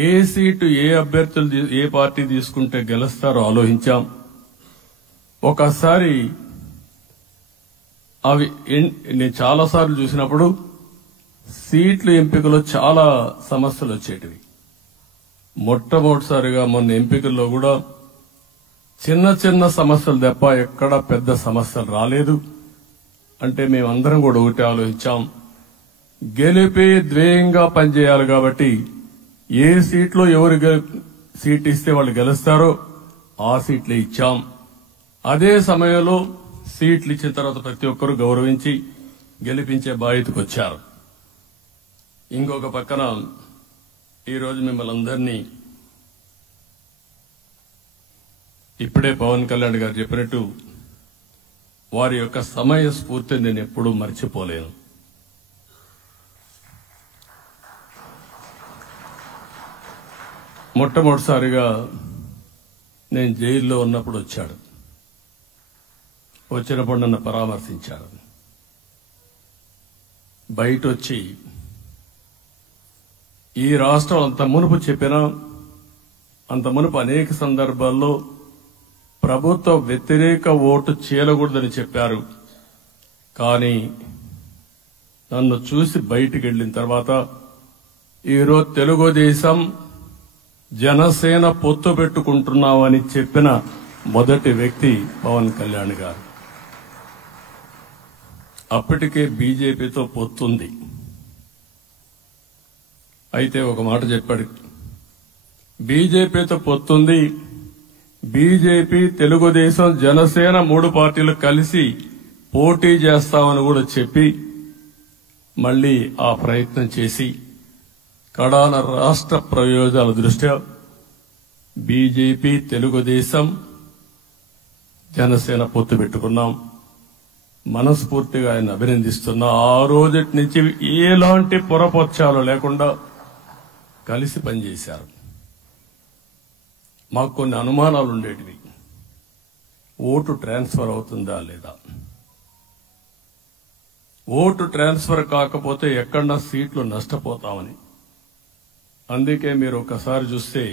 ఏ seat ఏ అభ్యర్థులు ఏ party తీసుకుంటే గెలుస్తారో ఆలోచించాం. ఒకసారి అవి నేను చాలాసార్లు చూసినప్పుడు సీట్ల ఎంపికలో చాలా సమస్యలు వచ్చేటివి. మొట్టమొదటిసారిగా మొన్న ఎంపికల్లో కూడా చిన్న చిన్న సమస్యలు తప్ప ఎక్కడా పెద్ద సమస్యలు రాలేదు. అంటే మేమందరం కూడా ఒకటి ఆలోచించాం, గెలిపి ధ్యేయంగా పనిచేయాలి కాబట్టి ఏ సీట్లో ఎవరు సీట్ ఇస్తే వాళ్ళు గెలుస్తారో ఆ సీట్లే ఇచ్చాం. అదే సమయంలో సీట్లు ఇచ్చిన తర్వాత ప్రతి ఒక్కరూ గౌరవించి గెలిపించే బాధ్యతకు వచ్చారు. ఇంకొక పక్కన ఈరోజు మిమ్మల్ని అందరినీ ఇప్పుడే పవన్ కళ్యాణ్ గారు చెప్పినట్టు వారి యొక్క సమయ స్ఫూర్తిని నేను ఎప్పుడూ మర్చిపోలేను. మొట్టమొదటిసారిగా నేను జైల్లో ఉన్నప్పుడు వచ్చాడు. వచ్చినప్పుడు నన్ను పరామర్శించాడు. బయట వచ్చి ఈ రాష్ట్రం అంత మునుపు చెప్పినా అంత మునుపు అనేక సందర్భాల్లో ప్రభుత్వ వ్యతిరేక ఓటు చేయకూడదని చెప్పారు. కానీ నన్ను చూసి బయటికి వెళ్లిన తర్వాత ఈరోజు తెలుగుదేశం జనసేన పొత్తు పెట్టుకుంటున్నామని చెప్పిన మొదటి వ్యక్తి పవన్ కళ్యాణ్ గారు. అప్పటికే బీజేపీతో పొత్తుంది. అయితే ఒక మాట చెప్పాడు, బీజేపీతో పొత్తుంది, బీజేపీ తెలుగుదేశం జనసేన 3 పార్టీలు కలిసి పోటీ చేస్తామని కూడా చెప్పి మళ్లీ ఆ ప్రయత్నం చేసి కడాన రాష్ట్ర ప్రయోజనాల దృష్ట్యా బీజేపీ తెలుగుదేశం జనసేన పొత్తు పెట్టుకున్నాం. మనస్ఫూర్తిగా ఆయన అభినందిస్తున్నా. ఆ రోజటి నుంచి ఎలాంటి పొరపక్షాలు లేకుండా కలిసి పనిచేశారు. మాకు కొన్ని అనుమానాలు ఉండేటివి, ఓటు ట్రాన్స్ఫర్ అవుతుందా లేదా, ఓటు ట్రాన్స్ఫర్ కాకపోతే ఎక్కడన్నా సీట్లు నష్టపోతామని. అందుకే మీరు ఒకసారి చూస్తే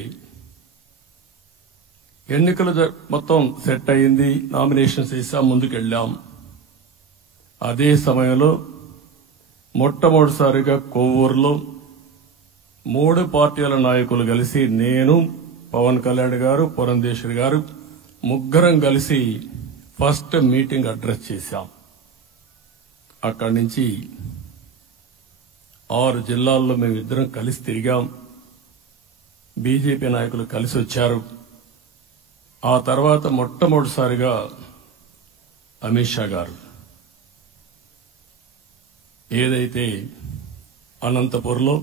ఎన్నికలు మొత్తం సెట్ అయింది, నామినేషన్స్ వేసాం, ముందుకెళ్లాం. అదే సమయంలో మొట్టమొదటిసారిగా కొవ్వూరులో 3 పార్టీల నాయకులు కలిసి నేను, పవన్ కళ్యాణ్ గారు, పురంధేశ్వరి గారు ముగ్గురం కలిసి ఫస్ట్ మీటింగ్ అడ్రస్ చేశాం. అక్కడి నుంచి 6 జిల్లాల్లో మేమిద్దరం కలిసి తిరిగాం. బీజేపీ నాయకులు కలిసి వచ్చారు. ఆ తర్వాత మొట్టమొదటిసారిగా అమిత్ షా గారు ఏదైతే అనంతపూర్లో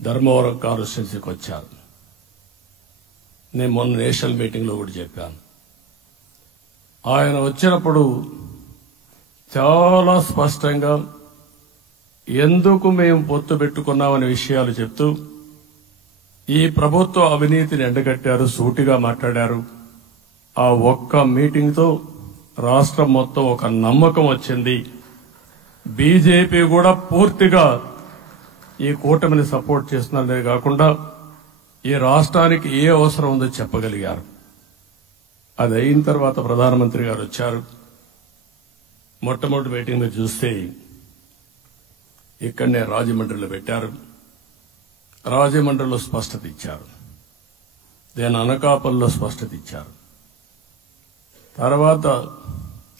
ధర్మవరం కాన్స్టిట్యున్సీకి వచ్చారు. నేను మొన్న నేషనల్ మీటింగ్ లో కూడా చెప్పాను. ఆయన వచ్చినప్పుడు చాలా స్పష్టంగా ఎందుకు మేము పొత్తు పెట్టుకున్నామనే విషయాలు చెప్తూ ఈ ప్రభుత్వ అవినీతిని ఎండగట్టారు, సూటిగా మాట్లాడారు. ఆ ఒక్క మీటింగ్ తో రాష్ట్రం మొత్తం ఒక నమ్మకం వచ్చింది. బీజేపీ కూడా పూర్తిగా ఈ కూటమిని సపోర్ట్ చేస్తున్నదే కాకుండా ఈ రాష్ట్రానికి ఏ అవసరం ఉందో చెప్పగలిగారు. అది అయిన తర్వాత ప్రధానమంత్రి గారు వచ్చారు. మొట్టమొదటి మీటింగ్ లో చూస్తే ఇక్కడనే రాజమండ్రిలో పెట్టారు. రాజమండ్రిలో స్పష్టత ఇచ్చారు, దేని అనకాపల్లిలో స్పష్టత ఇచ్చారు. తర్వాత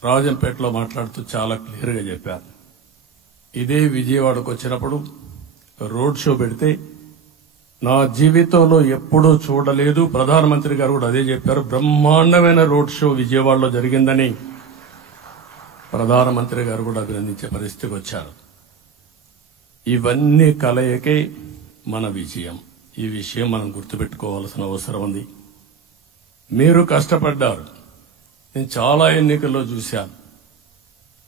రాజంపేటలో మాట్లాడుతూ చాలా క్లియర్ గా చెప్పారు. ఇదే విజయవాడకు వచ్చినప్పుడు రోడ్ షో పెడితే నా జీవితంలో ఎప్పుడూ చూడలేదు, ప్రధానమంత్రి గారు కూడా అదే చెప్పారు, బ్రహ్మాండమైన రోడ్ షో విజయవాడలో జరిగిందని ప్రధానమంత్రి గారు కూడా అభినందించే పరిస్థితికి వచ్చారు. ఇవన్నీ కలయికే మన విజయం. ఈ విషయం మనం గుర్తుపెట్టుకోవాల్సిన అవసరం ఉంది. మీరు కష్టపడ్డారు. నేను చాలా ఎన్నికల్లో చూశాను.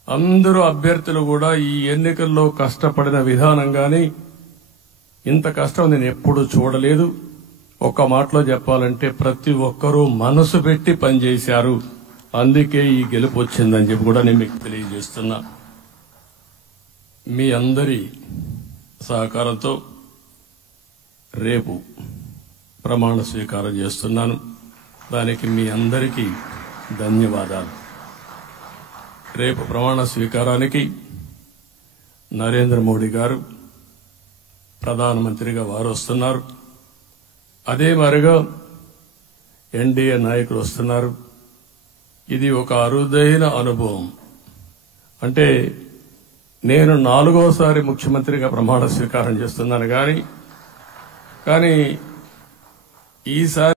అందరూ అభ్యర్థులు కూడా ఈ ఎన్నికల్లో కష్టపడిన విధానం గాని ఇంత కష్టం నేను ఎప్పుడూ చూడలేదు. ఒక్క మాటలో చెప్పాలంటే ప్రతి ఒక్కరూ మనసు పెట్టి పనిచేశారు. అందుకే ఈ గెలుపు వచ్చిందని చెప్పి కూడా నేను మీకు తెలియజేస్తున్నా. మీ అందరి సహకారంతో రేపు ప్రమాణ స్వీకారం చేస్తున్నాను. దానికి మీ అందరికీ ధన్యవాదాలు. రేపు ప్రమాణ స్వీకారానికి నరేంద్ర మోడీ గారు ప్రధానమంత్రిగా వారు వస్తున్నారు. అదే మరిగా ఎన్డీఏ నాయకులు వస్తున్నారు. ఇది ఒక అరుదైన అనుభవం. అంటే నేను 4వసారి ముఖ్యమంత్రిగా ప్రమాణ స్వీకారం చేస్తున్నాను కానీ ఈసారి